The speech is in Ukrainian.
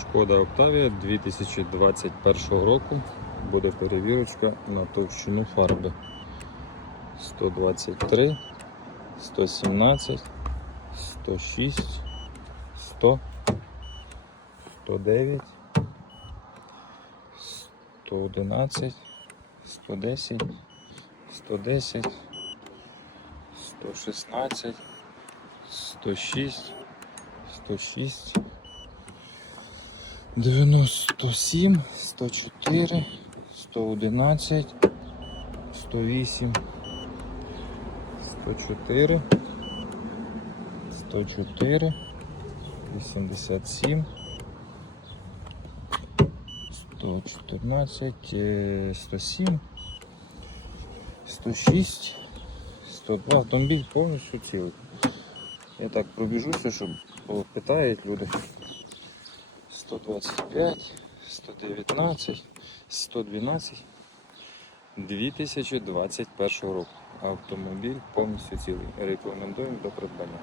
Шкода Октавія 2021 року. Буде перевірочка на товщину фарби. 123, 117, 106, 100, 109, 111, 110, 110, 116, 106, 106, 97, 104, 111, 108, 104, 104, 87, 114, е, 107, 106, 102. Автомобіль повністю цілий. Я так пробіжуся, щоб питають люди. 125, 119, 112, 2021 року. Автомобіль повністю цілий. Рекомендуємо до придбання.